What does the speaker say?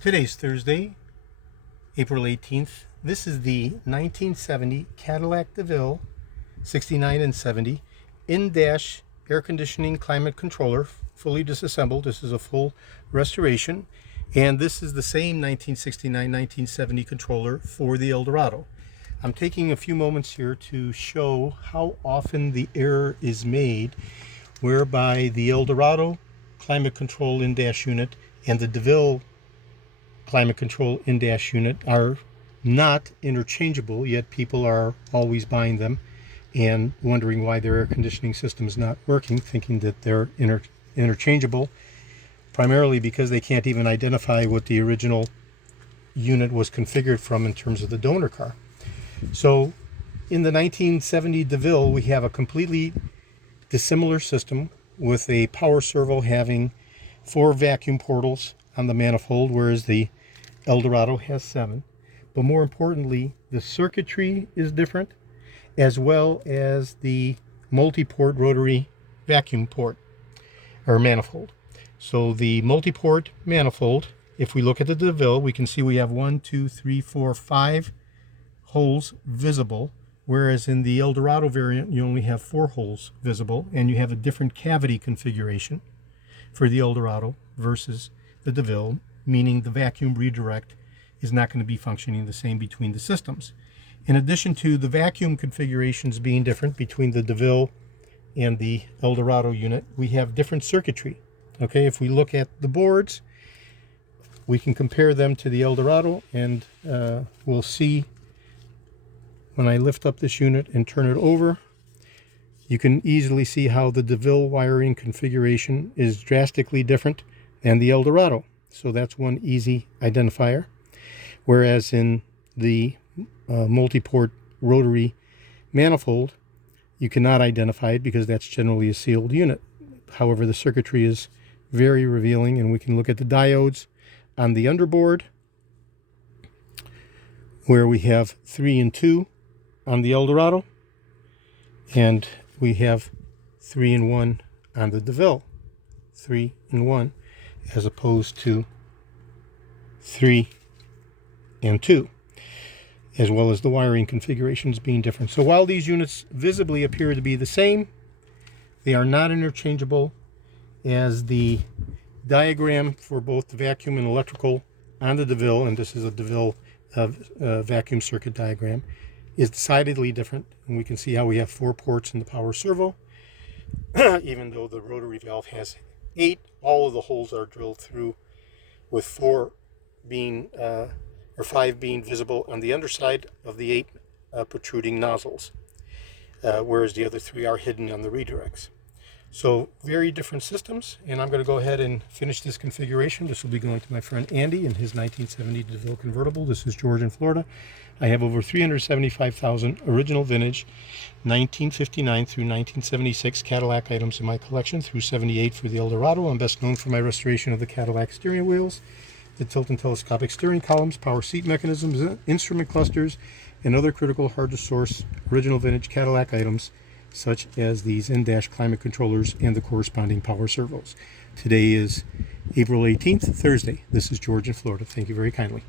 Today's Thursday, April 18th. This is the 1970 Cadillac DeVille 69 and 70 in-dash air conditioning climate controller, fully disassembled. This is a full restoration, and this is the same 1969-1970 controller for the Eldorado. I'm taking a few moments here to show how often the error is made whereby the Eldorado climate control in-dash unit and the DeVille climate control in-dash unit are not interchangeable, yet people are always buying them and wondering why their air conditioning system is not working, thinking that they're interchangeable, primarily because they can't even identify what the original unit was configured from in terms of the donor car. So in the 1970 DeVille, we have a completely dissimilar system with a power servo having 4 vacuum portals on the manifold, whereas the Eldorado has 7. But more importantly, the circuitry is different, as well as the multi-port rotary vacuum port or manifold. So the multi-port manifold, if we look at the DeVille, we can see we have 1, 2, 3, 4, 5 holes visible, whereas in the Eldorado variant you only have 4 holes visible, and you have a different cavity configuration for the Eldorado versus the DeVille, meaning the vacuum redirect is not going to be functioning the same between the systems. In addition to the vacuum configurations being different between the DeVille and the Eldorado unit, we have different circuitry. Okay, if we look at the boards, we can compare them to the Eldorado, and we'll see when I lift up this unit and turn it over, you can easily see how the DeVille wiring configuration is drastically different than the Eldorado. So that's one easy identifier. Whereas in the multi-port rotary manifold, you cannot identify it because that's generally a sealed unit. However, the circuitry is very revealing, and we can look at the diodes on the underboard, where we have 3 and 2 on the Eldorado, and we have 3 and 1 on the DeVille. 3 and 1 as opposed to 3 and 2, as well as the wiring configurations being different. So while these units visibly appear to be the same, they are not interchangeable, as the diagram for both the vacuum and electrical on the DeVille, and this is a DeVille vacuum circuit diagram, is decidedly different. And we can see how we have 4 ports in the power servo, even though the rotary valve has 8. All of the holes are drilled through, with 4 being or 5 being visible on the underside of the 8 protruding nozzles, whereas the other 3 are hidden on the redirects. So very different systems, and I'm going to go ahead and finish this configuration. This will be going to my friend Andy in his 1970 DeVille convertible. This is George in Florida. I have over 375,000 original vintage 1959 through 1976 Cadillac items in my collection, through 78 for the Eldorado. I'm best known for my restoration of the Cadillac steering wheels, the tilt and telescopic steering columns, power seat mechanisms, instrument clusters, and other critical hard-to-source original vintage Cadillac items, such as these in-dash climate controllers and the corresponding power servos. Today is April 18th, Thursday. This is George in Florida. Thank you very kindly.